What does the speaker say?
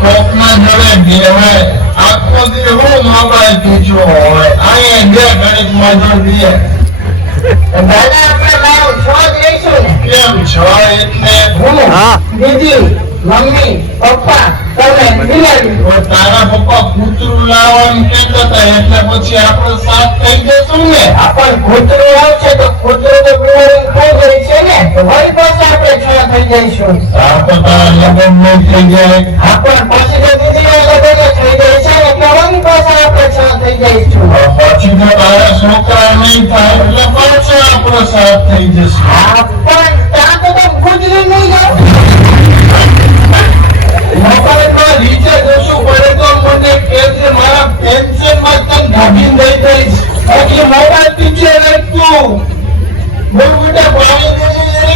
કોકના જડે દેવાય આખો દી હું માબાઈ પીછો હોય. અહીંયા બે ઘડીક મજૂર દે દાદા આપણે બાર છો જઈશું કેમ છો એટલે હું? દીદી મમ્મી પપ્પા તમે બિલાડી. તારા પપ્પા કૂતરું લાવવાનું કહેતા હતા એટલે પછી આપણે સાથ થઈ જશું ને? આપણ કૂતરું આવશે તો કૂતરું તો બિલાડી કોઈ કરી છે ને? વળી પાછા આપણે છ થઈ જઈશું. સાત તારા લગ્ન થઈ જાય. આપણ થઈ જઈશું પછી તો તારા છોકરા નહીં થાય એટલે પાછો આપણો સાથ થઈ જશે. પણ ત્યાં તો તો ગુજરી નહીં જાઓ મોબાઈલમાં રિચાર્જ ઓછું પડે તો મને કહેજે મારા પેન્શનમાં તને ઢાંકીને દઈ દઈશ એટલે મોબાઈલ પીછે રાખતું બહુ બધા પાણી